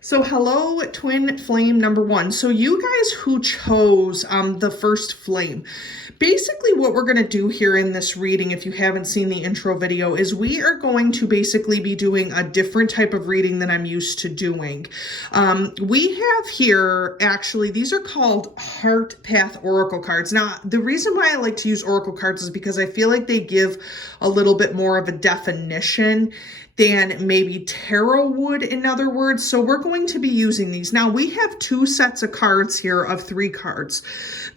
So hello, twin flame number one. So you guys who chose the first flame, basically what we're going to do here in this reading, if you haven't seen the intro video, is we are going to basically be doing a different type of reading than I'm used to doing. We have here, actually, these are called Heart Path Oracle cards. Now, the reason why I like to use Oracle cards is because I feel like they give a little bit more of a definition than maybe tarot would, in other words. So we're going to be using these. Now we have two sets of cards here of 3 cards.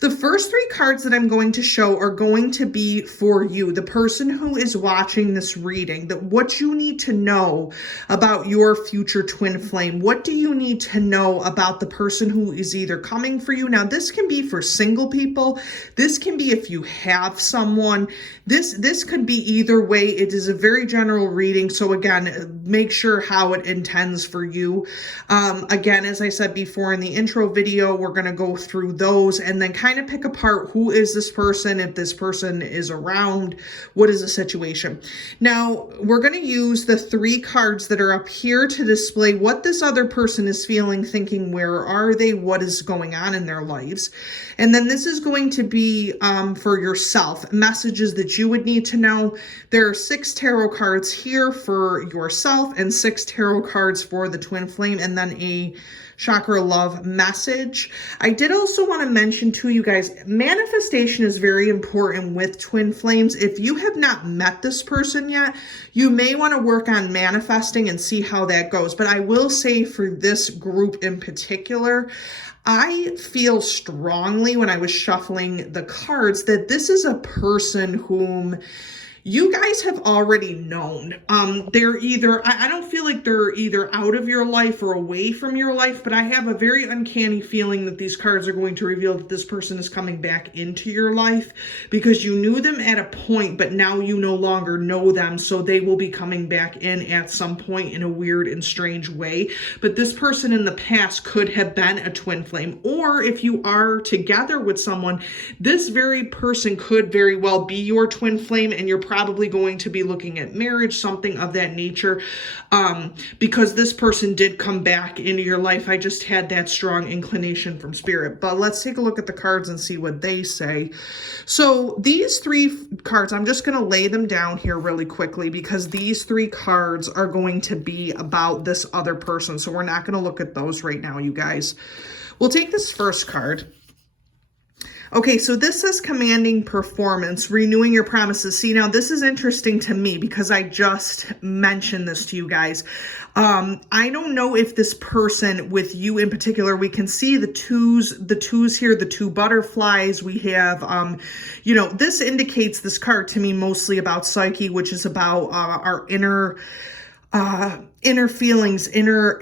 The first 3 cards that I'm going to show are going to be for you, the person who is watching this reading, that what you need to know about your future twin flame. What do you need to know about the person who is either coming for you? Now this can be for single people. This can be if you have someone. This could be either way. It is a very general reading. So again, make sure how it intends for you. Again, as I said before in the intro video, we're going to go through those and then kind of pick apart who is this person, if this person is around, what is the situation. Now, we're going to use the 3 cards that are up here to display what this other person is feeling, thinking, where are they, what is going on in their lives. And then this is going to be for yourself, messages that you would need to know. There are 6 tarot cards here for yourself and 6 tarot cards for the twin flame, and then a chakra love message. I did also want to mention to you guys, manifestation is very important with twin flames. If you have not met this person yet, you may want to work on manifesting and see how that goes. But I will say for this group in particular, I feel strongly when I was shuffling the cards that this is a person whom you guys have already known. They're either, I don't feel like they're either out of your life or away from your life, but I have a very uncanny feeling that these cards are going to reveal that this person is coming back into your life because you knew them at a point, but now you no longer know them. So they will be coming back in at some point in a weird and strange way. But this person in the past could have been a twin flame, or if you are together with someone, this very person could very well be your twin flame, and you're probably going to be looking at marriage, something of that nature, because this person did come back into your life. I just had that strong inclination from spirit. But let's take a look at the cards and see what they say. So these 3 cards, I'm just going to lay them down here really quickly because these 3 cards are going to be about this other person. So we're not going to look at those right now, you guys. We'll take this first card. Okay, so this says commanding performance, renewing your promises. See, now this is interesting to me because I just mentioned this to you guys. I don't know if this person with you in particular, we can see the twos here, the 2 butterflies. We have, this indicates this card to me mostly about psyche, which is about our inner feelings, inner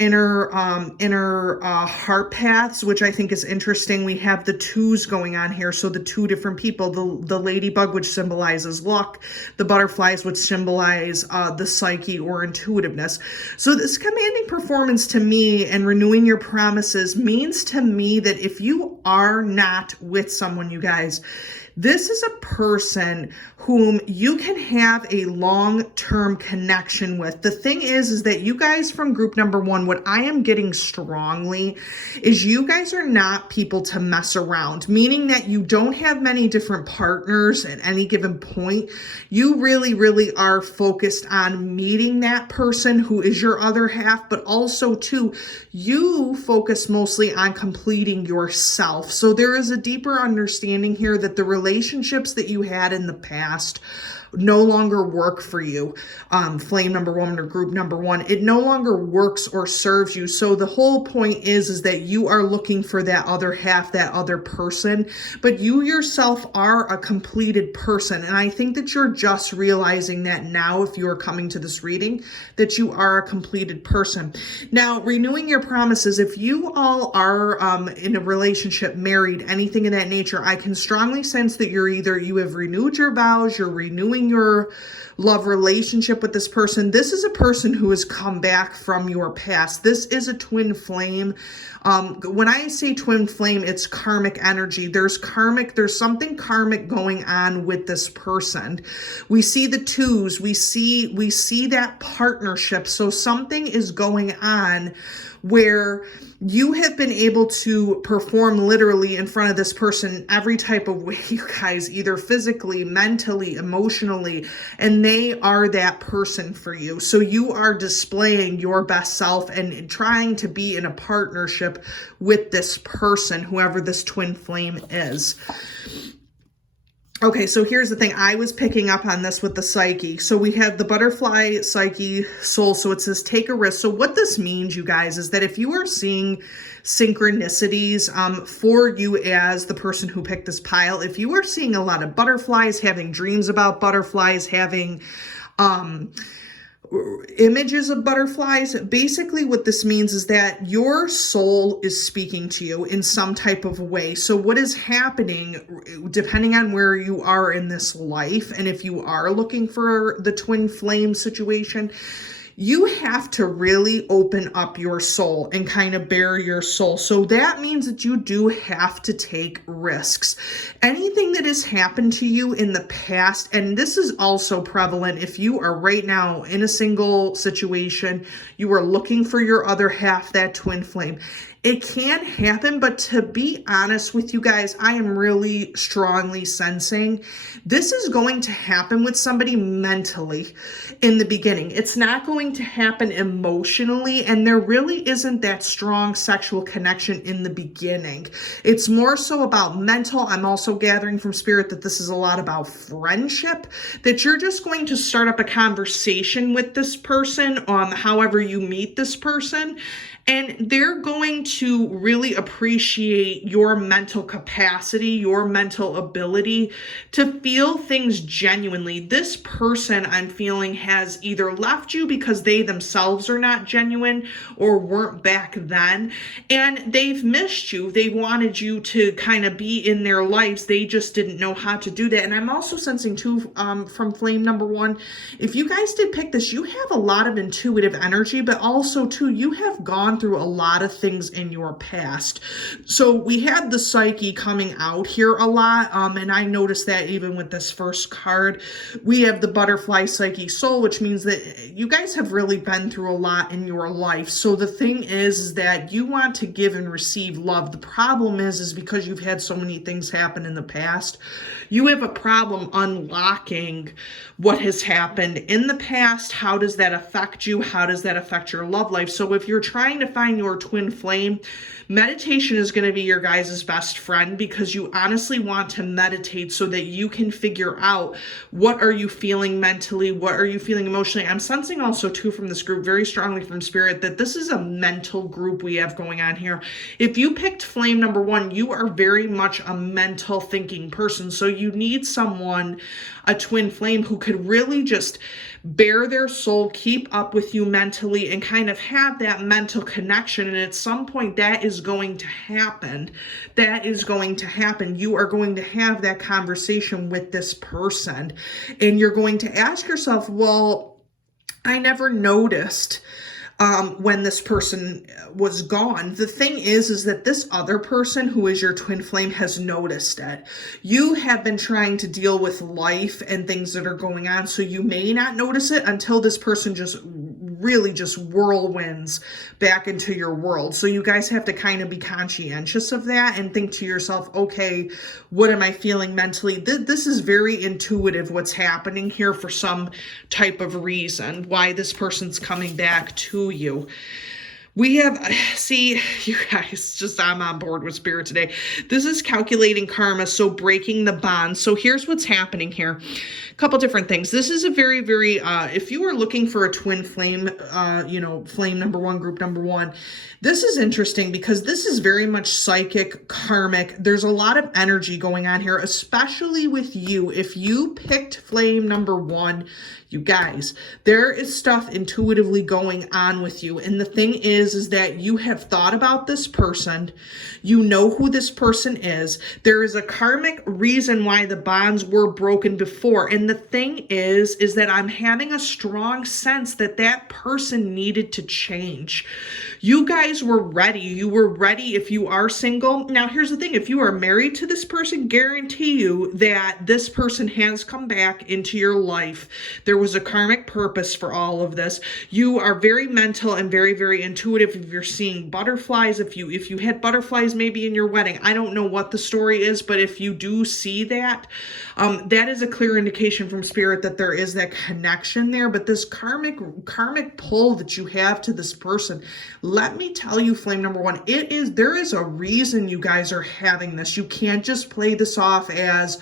heart paths, which I think is interesting. We have the 2s going on here. So the 2 different people, the ladybug, which symbolizes luck, the butterflies, which symbolize the psyche or intuitiveness. So this commanding performance to me and renewing your promises means to me that if you are not with someone, you guys, this is a person whom you can have a long-term connection with. The thing is that you guys from group number 1, what I am getting strongly is you guys are not people to mess around, meaning that you don't have many different partners at any given point. You really, really are focused on meeting that person who is your other half, but also too, you focus mostly on completing yourself. So there is a deeper understanding here that the relationships that you had in the past no longer work for you, flame number 1 or group number 1. It no longer works or serves you. So the whole point is that you are looking for that other half, that other person, but you yourself are a completed person. And I think that you're just realizing that now, if you are coming to this reading, that you are a completed person. Now, renewing your promises, if you all are in a relationship, married, anything of that nature, I can strongly sense that you have renewed your vows, you're renewing your love relationship with this person. This is a person who has come back from your past. This is a twin flame. When I say twin flame, it's karmic energy. There's something karmic going on with this person. We see the twos, we see that partnership. So something is going on where you have been able to perform literally in front of this person every type of way, you guys, either physically, mentally, emotionally, and they are that person for you. So you are displaying your best self and trying to be in a partnership with this person, whoever this twin flame is. Okay, so here's the thing. I was picking up on this with the Psyche. So we have the butterfly Psyche soul. So it says take a risk. So what this means, you guys, is that if you are seeing synchronicities for you as the person who picked this pile, if you are seeing a lot of butterflies, having dreams about butterflies, having images of butterflies, basically what this means is that your soul is speaking to you in some type of way. So what is happening, depending on where you are in this life, and if you are looking for the twin flame situation, you have to really open up your soul and kind of bare your soul. So that means that you do have to take risks. Anything that has happened to you in the past, and this is also prevalent if you are right now in a single situation, you are looking for your other half, that twin flame. It can happen, but to be honest with you guys, I am really strongly sensing this is going to happen with somebody mentally in the beginning. It's not going to happen emotionally, and there really isn't that strong sexual connection in the beginning. It's more so about mental. I'm also gathering from spirit that this is a lot about friendship, that you're just going to start up a conversation with this person on however you meet this person. And they're going to really appreciate your mental capacity, your mental ability to feel things genuinely. This person, I'm feeling, has either left you because they themselves are not genuine or weren't back then, and they've missed you. They wanted you to kind of be in their lives. They just didn't know how to do that. And I'm also sensing too, from flame number one, if you guys did pick this, you have a lot of intuitive energy, but also too, you have gone through a lot of things in your past. So we had the Psyche coming out here a lot, and I noticed that even with this first card. We have the butterfly Psyche soul, which means that you guys have really been through a lot in your life. So the thing is that you want to give and receive love. The problem is because you've had so many things happen in the past, you have a problem unlocking what has happened in the past. How does that affect you? How does that affect your love life? So if you're trying to find your twin flame, meditation is going to be your guys' best friend, because you honestly want to meditate so that you can figure out what are you feeling mentally, what are you feeling emotionally. I'm sensing also too from this group very strongly from spirit that this is a mental group we have going on here. If you picked flame number one, you are very much a mental thinking person. So you need someone, a twin flame, who could really just bare their soul, keep up with you mentally, and kind of have that mental connection. And at some point that is going to happen. That is going to happen. You are going to have that conversation with this person, and you're going to ask yourself, well, I never noticed when this person was gone. The thing is that this other person who is your twin flame has noticed it. You have been trying to deal with life and things that are going on, so you may not notice it until this person just really just whirlwinds back into your world. So you guys have to kind of be conscientious of that and think to yourself, okay, what am I feeling mentally? This is very intuitive what's happening here for some type of reason, why this person's coming back to you. We have, see, you guys, just I'm on board with spirit today. This is calculating karma, so breaking the bond. So here's what's happening here. A couple different things. This is a very, very, if you are looking for a twin flame, flame number one, group number one, this is interesting because this is very much psychic, karmic. There's a lot of energy going on here, especially with you. If you picked flame number one, you guys, there is stuff intuitively going on with you. And the thing is is that you have thought about this person. You know who this person is. There is a karmic reason why the bonds were broken before. And the thing is that I'm having a strong sense that that person needed to change. You guys were ready. You were ready if you are single. Now, here's the thing. If you are married to this person, guarantee you that this person has come back into your life. There was a karmic purpose for all of this. You are very mental and very, very intuitive. If you're seeing butterflies, if you had butterflies maybe in your wedding, I don't know what the story is, but if you do see that, that is a clear indication from spirit that there is that connection there. But this karmic pull that you have to this person, let me tell you, flame number one, there is a reason you guys are having this. You can't just play this off as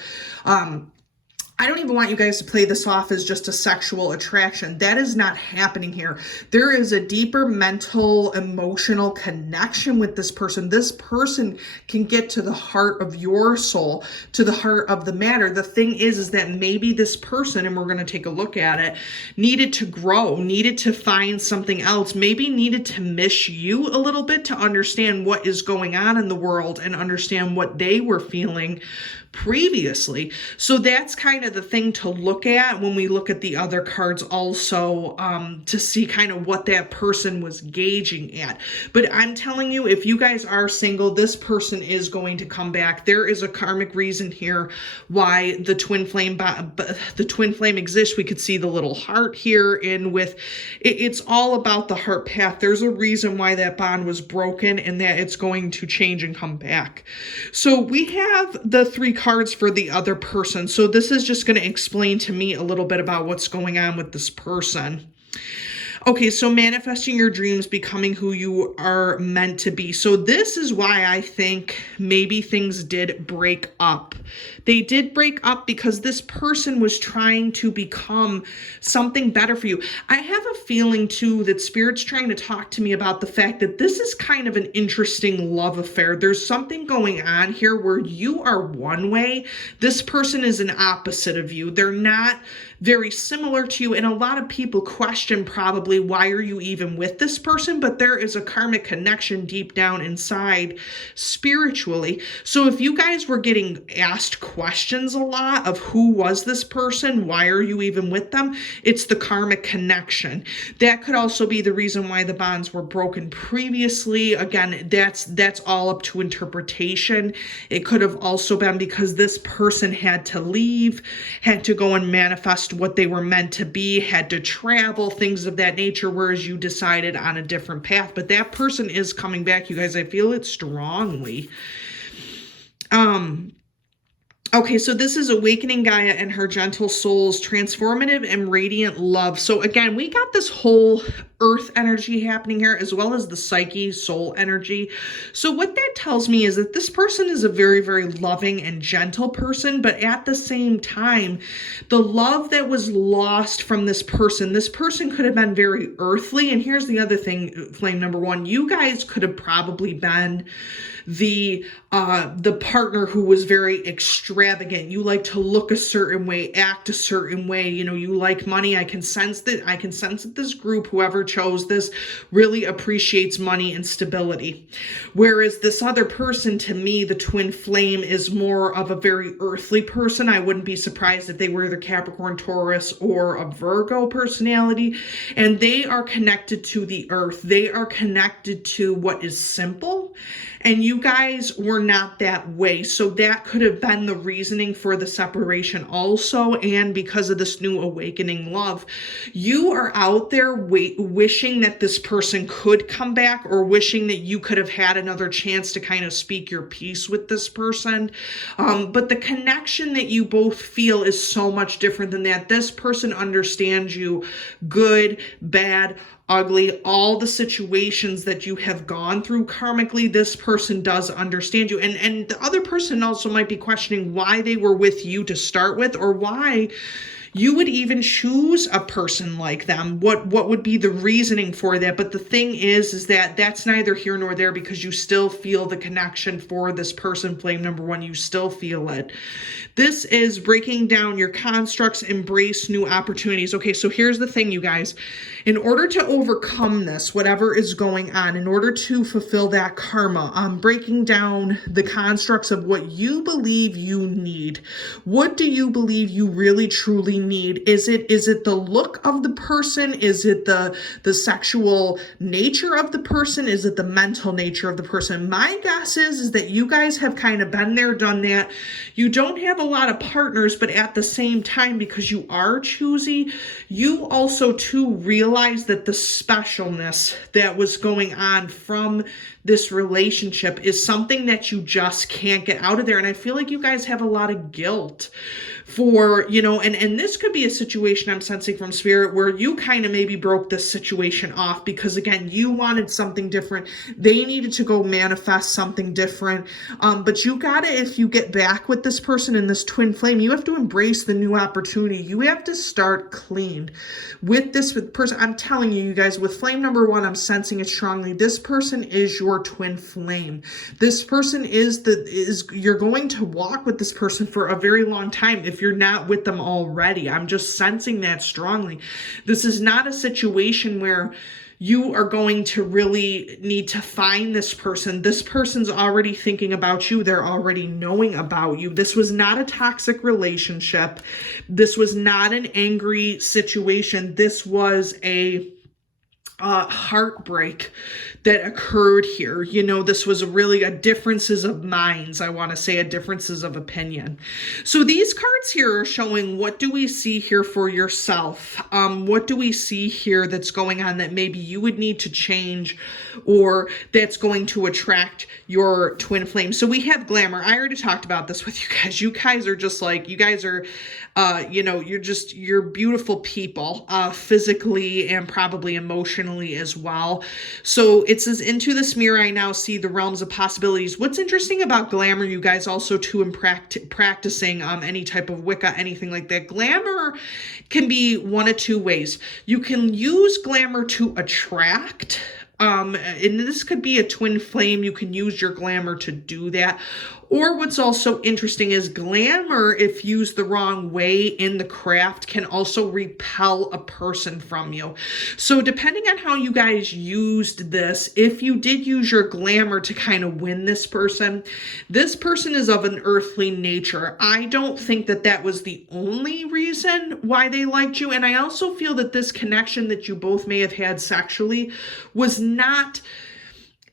I don't even want you guys to play this off as just a sexual attraction. That is not happening here. There is a deeper mental, emotional connection with this person. This person can get to the heart of your soul, to the heart of the matter. The thing is that maybe this person, and we're going to take a look at it, needed to grow, needed to find something else, maybe needed to miss you a little bit to understand what is going on in the world and understand what they were feeling previously. So that's kind of the thing to look at when we look at the other cards also, to see kind of what that person was gauging at. But I'm telling you, if you guys are single, this person is going to come back. There is a karmic reason here why the twin flame exists. We could see the little heart here, and it's all about the heart path. There's a reason why that bond was broken and that it's going to change and come back. So we have the 3 cards for the other person. So this is just going to explain to me a little bit about what's going on with this person. Okay, so manifesting your dreams, becoming who you are meant to be. So this is why I think maybe things did break up. They did break up because this person was trying to become something better for you. I have a feeling too that Spirit's trying to talk to me about the fact that this is kind of an interesting love affair. There's something going on here where you are one way. This person is an opposite of you. They're not very similar to you, and a lot of people question probably, why are you even with this person? But there is a karmic connection deep down inside spiritually. So if you guys were getting asked questions a lot of who was this person, why are you even with them, it's the karmic connection. That could also be the reason why the bonds were broken previously. Again, that's all up to interpretation. It could have also been because this person had to leave, had to go and manifest what they were meant to be, had to travel, things of that nature, whereas you decided on a different path. But that person is coming back, you guys. I feel it strongly. Okay, so this is Awakening Gaia and Her Gentle Souls, Transformative and Radiant Love. So again, we got this whole earth energy happening here, as well as the psyche, soul energy. So what that tells me is that this person is a very, very loving and gentle person, but at the same time, the love that was lost from this person could have been very earthly. And here's the other thing, flame number one, you guys could have probably been the partner who was very extravagant. You like to look a certain way, act a certain way. You know, you like money. I can sense that this group, whoever chose this, really appreciates money and stability. Whereas this other person, to me, the twin flame, is more of a very earthly person. I wouldn't be surprised if they were either Capricorn, Taurus, or a Virgo personality. And they are connected to the earth. They are connected to what is simple. And you guys were not that way. So that could have been the reasoning for the separation also. And because of this new awakening love, you are out there wishing that this person could come back, or wishing that you could have had another chance to kind of speak your piece with this person. But the connection that you both feel is so much different than that. This person understands you, good, bad, ugly, all the situations that you have gone through karmically. This person does understand you. And the other person also might be questioning why they were with you to start with, or why You would even choose a person like them. What would be the reasoning for that? But the thing is that that's neither here nor there, because you still feel the connection for this person, flame number one. You still feel it. This is breaking down your constructs, embrace new opportunities. Okay, so here's the thing, you guys. In order to overcome this, whatever is going on, in order to fulfill that karma, breaking down the constructs of what you believe you need. What do you believe you really truly need? Is it the look of the person? Is it the sexual nature of the person? Is it the mental nature of the person? My guess is that you guys have kind of been there, done that. You don't have a lot of partners, but at the same time, because you are choosy, you also too realize that the specialness that was going on from this relationship is something that you just can't get out of there. And I feel like you guys have a lot of guilt for, and this could be a situation I'm sensing from spirit where you kind of maybe broke this situation off because, again, you wanted something different. They needed to go manifest something different. But you gotta, if you get back with this person in this twin flame, you have to embrace the new opportunity. You have to start clean with this person. I'm telling you, you guys, with flame number one, I'm sensing it strongly. This person is your twin flame. This person you're going to walk with this person for a very long time if you're not with them already. I'm just sensing that strongly. This is not a situation where you are going to really need to find this person. This person's already thinking about you. They're already knowing about you. This was not a toxic relationship. This was not an angry situation. This was a heartbreak that occurred here. This was really a differences of minds. I want to say a differences of opinion. So these cards here are showing, what do we see here for yourself? What do we see here that's going on that maybe you would need to change, or that's going to attract your twin flame? So we have glamour. I already talked about this with you guys. You guys are just like, you guys are, you're beautiful people, physically and probably emotionally as well. So it says, into this mirror, I now see the realms of possibilities. What's interesting about glamour, you guys, also too, in practicing any type of Wicca, anything like that, glamour can be one of two ways. You can use glamour to attract, and this could be a twin flame. You can use your glamour to do that. Or what's also interesting is glamour, if used the wrong way in the craft, can also repel a person from you. So depending on how you guys used this, if you did use your glamour to kind of win this person is of an earthly nature. I don't think that that was the only reason why they liked you. And I also feel that this connection that you both may have had sexually was not...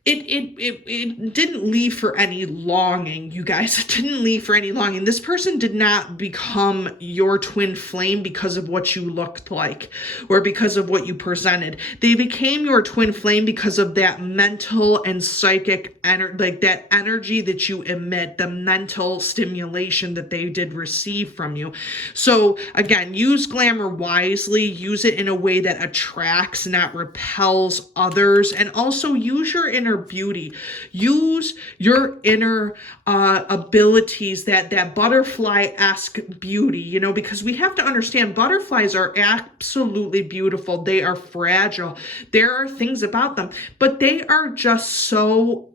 It didn't leave for any longing, you guys. It didn't leave for any longing. This person did not become your twin flame because of what you looked like or because of what you presented. They became your twin flame because of that mental and psychic like that energy that you emit, the mental stimulation that they did receive from you. So again, use glamour wisely. Use it in a way that attracts, not repels others. And also use your inner beauty. Use your inner abilities, that butterfly-esque beauty, because we have to understand butterflies are absolutely beautiful. They are fragile. There are things about them, but they are just so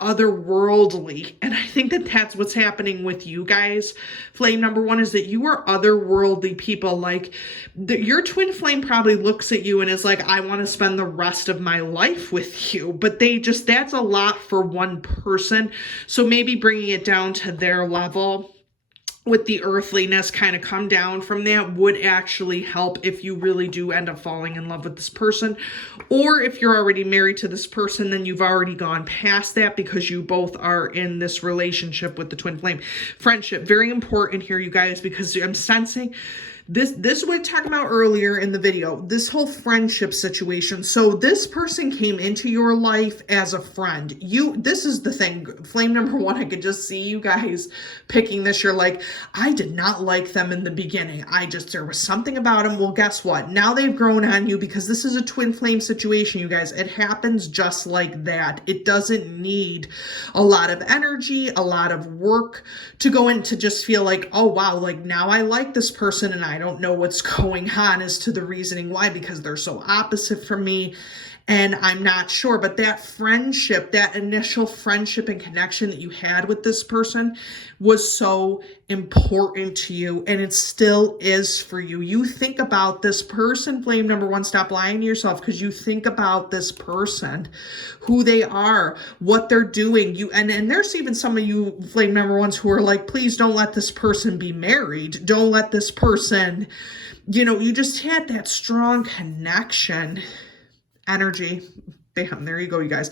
otherworldly. And I think that that's what's happening with you guys. Flame number one is that you are otherworldly people. Like your twin flame probably looks at you and is like, I want to spend the rest of my life with you. But that's a lot for one person. So maybe bringing it down to their level with the earthliness, kind of come down from that, would actually help if you really do end up falling in love with this person. Or if you're already married to this person, then you've already gone past that because you both are in this relationship with the twin flame. Friendship, very important here, you guys, because I'm sensing this is what I talked about earlier in the video, this whole friendship situation. So this person came into your life as a friend. This is the thing, flame number one, I could just see you guys picking this. You're like, I did not like them in the beginning. There was something about them. Well, guess what? Now they've grown on you because this is a twin flame situation, you guys. It happens just like that. It doesn't need a lot of energy, a lot of work to go in to just feel like, oh wow, like now I like this person and I don't know what's going on as to the reasoning why, because they're so opposite from me. And I'm not sure, but that friendship, that initial friendship and connection that you had with this person was so important to you, and it still is for you. You think about this person, flame number one, stop lying to yourself, because you think about this person, who they are, what they're doing. And there's even some of you flame number ones who are like, please don't let this person be married. Don't let this person, you just had that strong connection. Energy. Bam, there you go, you guys.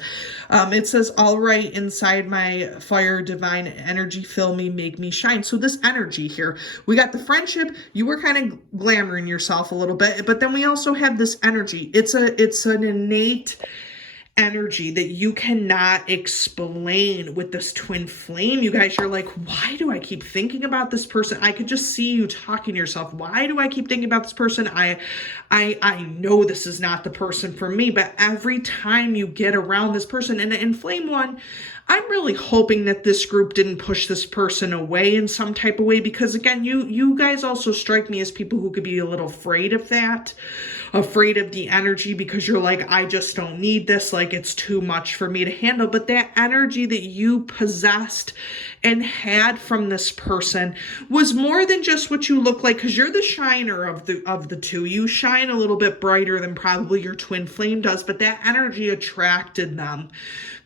It says, all right, inside my fire, divine energy, fill me, make me shine. So this energy here, we got the friendship. You were kind of glamoring yourself a little bit, but then we also have this energy. It's an innate energy that you cannot explain with this twin flame. You guys, you're like, why do I keep thinking about this person? I could just see you talking to yourself. Why do I keep thinking about this person? I know this is not the person for me, but every time you get around this person, and in flame one, I'm really hoping that this group didn't push this person away in some type of way, because again, you guys also strike me as people who could be a little afraid of that, afraid of the energy, because you're like, I just don't need this, like it's too much for me to handle. But that energy that you possessed and had from this person was more than just what you look like, because you're the shiner of the two. You shine a little bit brighter than probably your twin flame does, but that energy attracted them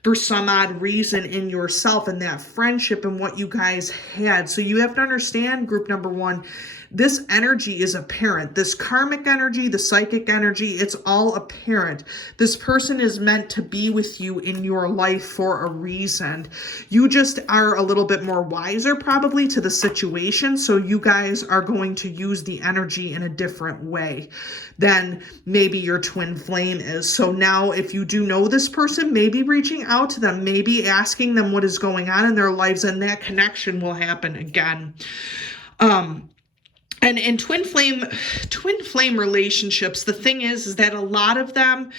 for some odd reason in yourself, and that friendship and what you guys had. So you have to understand, group number one, this energy is apparent. This karmic energy, the psychic energy, it's all apparent. This person is meant to be with you in your life for a reason. You just are a little bit more wiser probably to the situation, so you guys are going to use the energy in a different way than maybe your twin flame is. So now if you do know this person, maybe reaching out to them, maybe asking them what is going on in their lives, and that connection will happen again. And in twin flame relationships, the thing is that a lot of them,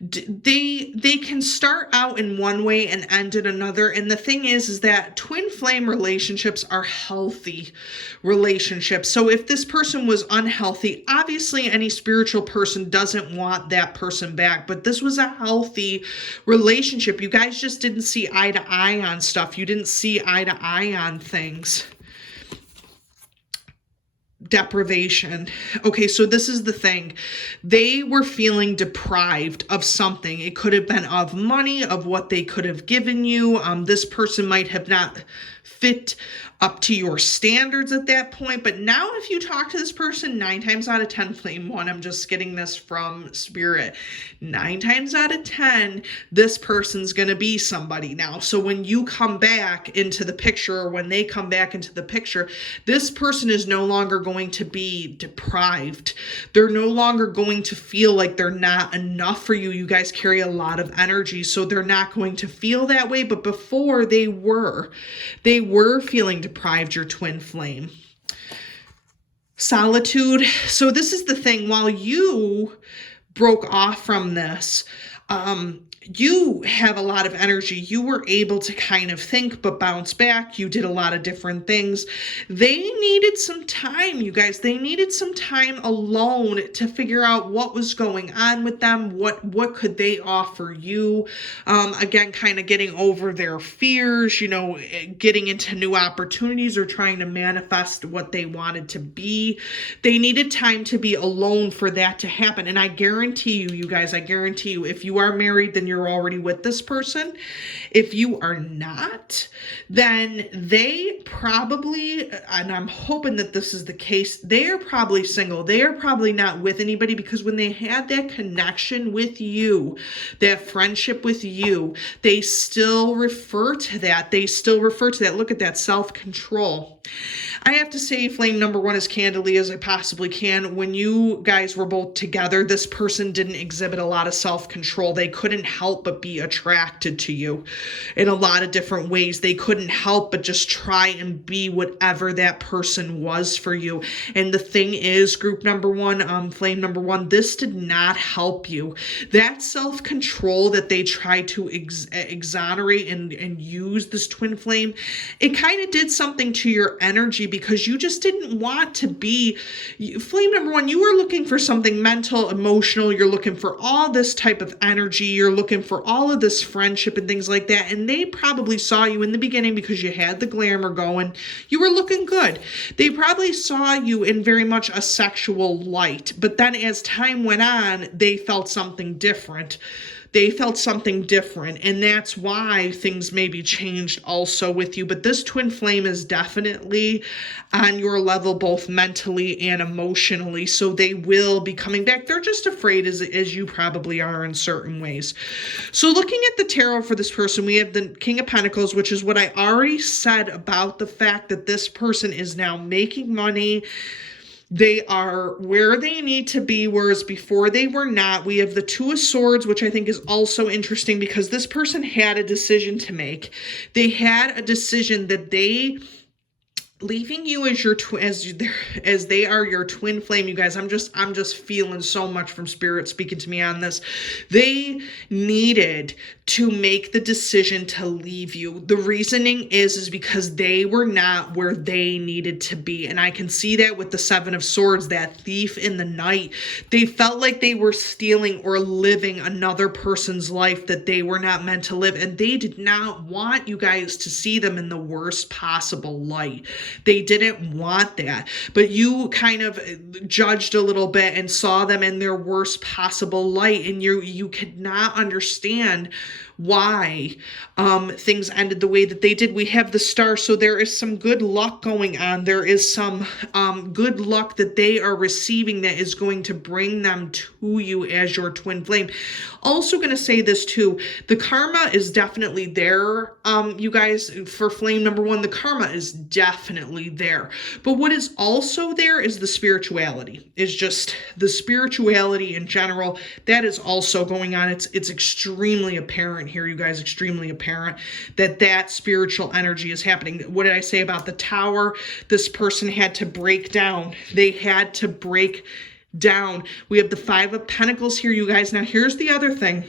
they can start out in one way and end in another. And the thing is that twin flame relationships are healthy relationships. So if this person was unhealthy, obviously any spiritual person doesn't want that person back. But this was a healthy relationship. You guys just didn't see eye to eye on stuff. You didn't see eye to eye on things. Deprivation. Okay, so this is the thing. They were feeling deprived of something. It could have been of money, of what they could have given you. This person might have not fit up to your standards at that point. But now if you talk to this person, 9 times out of 10, flame one, I'm just getting this from spirit, 9 times out of 10, this person's going to be somebody now. So when you come back into the picture, or when they come back into the picture, this person is no longer going to be deprived. They're no longer going to feel like they're not enough for you. You guys carry a lot of energy, so they're not going to feel that way. But before they were feeling deprived, your twin flame. Solitude. So this is the thing. While you broke off from this, you have a lot of energy. You were able to kind of think, but bounce back. You did a lot of different things. They needed some time, you guys. They needed some time alone to figure out what was going on with them. What could they offer you? Again, kind of getting over their fears, getting into new opportunities, or trying to manifest what they wanted to be. They needed time to be alone for that to happen. And I guarantee you, you guys, if you are married, then you're already with this person. If you are not, then they probably, and I'm hoping that this is the case, they are probably single. They are probably not with anybody, because when they had that connection with you, that friendship with you, they still refer to that. Look at that self-control. I have to say, flame number one, as candidly as I possibly can, when you guys were both together, this person didn't exhibit a lot of self-control. They couldn't help but be attracted to you in a lot of different ways. They couldn't help but just try and be whatever that person was for you. And the thing is, group number one, flame number one, this did not help you. That self-control that they tried to exonerate and use this twin flame, it kind of did something to your your energy because you just didn't want to be flame number one. You were looking for something mental, emotional. You're looking for all this type of energy. You're looking for all of this friendship and things like that. And they probably saw you in the beginning because you had the glamour going. You were looking good. They probably saw you in very much a sexual light. But then as time went on, they felt something different. They felt something different, and that's why things maybe changed also with you. But this twin flame is definitely on your level, both mentally and emotionally. So they will be coming back. They're just afraid as you probably are in certain ways. So looking at the tarot for this person, we have the King of Pentacles, which is what I already said about the fact that this person is now making money. They are where they need to be, whereas before they were not. We have the Two of Swords, which I think is also interesting because this person had a decision to make. They had a decision that they leaving you as your as they are your twin flame. You guys, I'm just feeling so much from Spirit speaking to me on this. They needed to make the decision to leave you. The reasoning is because they were not where they needed to be. And I can see that with the Seven of Swords, that thief in the night. They felt like they were stealing or living another person's life that they were not meant to live. And they did not want you guys to see them in the worst possible light. They didn't want that, but you kind of judged a little bit and saw them in their worst possible light, and you could not understand why things ended the way that they did. We have the Star, so there is some good luck going on. There is some good luck that they are receiving that is going to bring them to you as your twin flame. Also going to say this too, the karma is definitely there, you guys, for flame number one. The karma is definitely there, but what is also there is the spirituality. Is just the spirituality in general that is also going on. It's extremely apparent here, you guys, extremely apparent that spiritual energy is happening. What did I say about the Tower? This person had to break down. They had to break down. We have the Five of Pentacles here, you guys. Now here's the other thing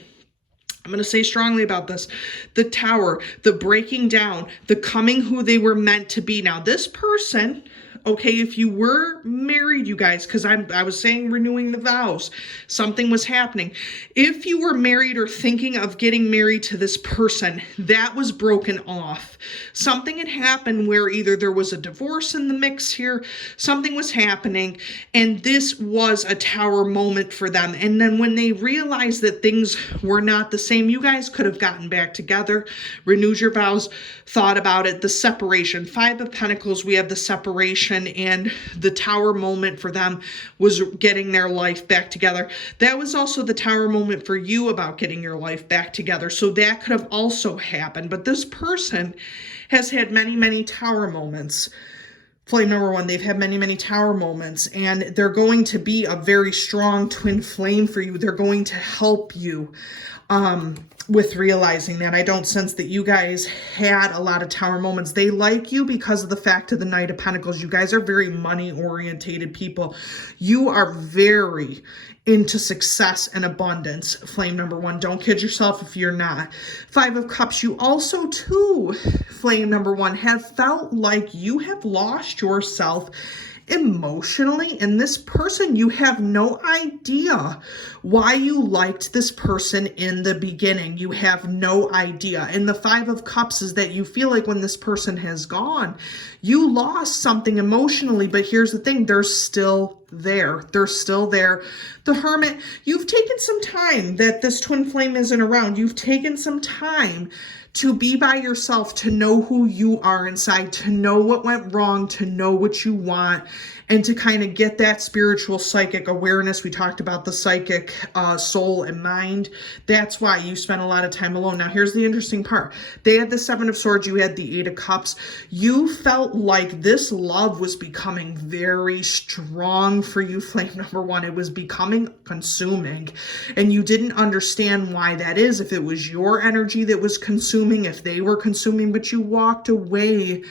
I'm going to say strongly about this. The Tower, the breaking down, the coming who they were meant to be. Now this person, okay, if you were married, you guys, because I was saying renewing the vows, something was happening. If you were married or thinking of getting married to this person, that was broken off. Something had happened where either there was a divorce in the mix here, something was happening, and this was a Tower moment for them. And then when they realized that things were not the same, you guys could have gotten back together, renewed your vows, thought about it. The separation, Five of Pentacles, we have the separation, and the Tower moment for them was getting their life back together. That was also the Tower moment for you about getting your life back together. So that could have also happened. But this person has had many, many Tower moments. Flame number one, they've had many, many Tower moments, and they're going to be a very strong twin flame for you. They're going to help you with realizing that. I don't sense that you guys had a lot of Tower moments. They like you because of the fact of the Knight of Pentacles. You guys are very money-orientated people. You are very into success and abundance, flame number one. Don't kid yourself if you're not. Five of Cups, you also too, flame number one, have felt like you have lost yourself emotionally. And this person, you have no idea why you liked this person in the beginning. You have no idea. And the Five of Cups is that you feel like when this person has gone, you lost something emotionally. But here's the thing, they're still there. They're still there. The Hermit, you've taken some time that this twin flame isn't around. You've taken some time to be by yourself, to know who you are inside, to know what went wrong, to know what you want, and to kind of get that spiritual psychic awareness. We talked about the psychic soul and mind. That's why you spent a lot of time alone. Now, here's the interesting part. They had the Seven of Swords. You had the Eight of Cups. You felt like this love was becoming very strong for you, flame number one. It was becoming consuming, and you didn't understand why that is. If it was your energy that was consuming, if they were consuming, but you walked away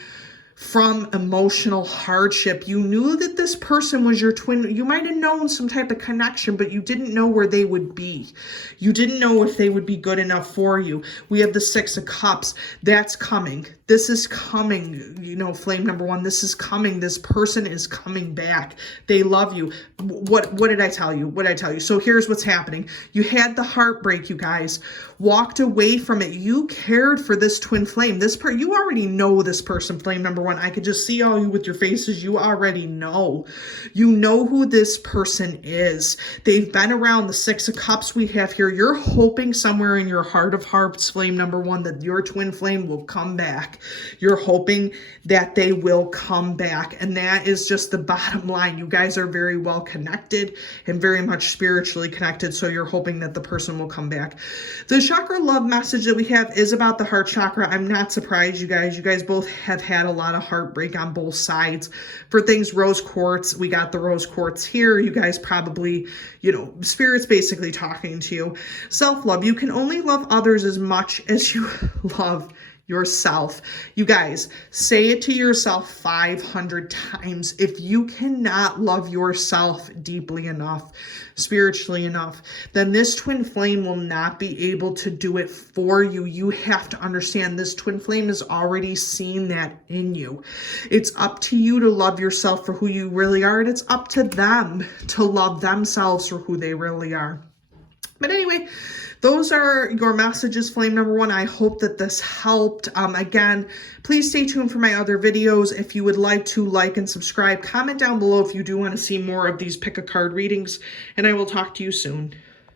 from emotional hardship. You knew that this person was your twin. You might have known some type of connection, but you didn't know where they would be. You didn't know if they would be good enough for you. We have the Six of Cups. That's coming. This is coming, you know, flame number one. This is coming. This person is coming back. They love you. What did I tell you? What did I tell you? So here's what's happening. You had the heartbreak, you guys. Walked away from it. You cared for this twin flame. You already know this person, flame number one. I could just see all you with your faces. You already know. You know who this person is. They've been around. The Six of Cups we have here. You're hoping somewhere in your heart of hearts, flame number one, that your twin flame will come back. You're hoping that they will come back. And that is just the bottom line. You guys are very well connected and very much spiritually connected. So you're hoping that the person will come back. The chakra love message that we have is about the heart chakra. I'm not surprised, you guys. You guys both have had a lot of heartbreak on both sides. For things rose quartz, we got the rose quartz here. You guys probably, you know, spirit's basically talking to you. Self-love. You can only love others as much as you love yourself. You guys, say it to yourself 500 times. If you cannot love yourself deeply enough, spiritually enough, then this twin flame will not be able to do it for you. You have to understand this twin flame has already seen that in you. It's up to you to love yourself for who you really are, and it's up to them to love themselves for who they really are. But anyway, those are your messages, flame number one. I hope that this helped. Again, please stay tuned for my other videos. If you would like to like and subscribe, comment down below if you do want to see more of these pick a card readings, and I will talk to you soon.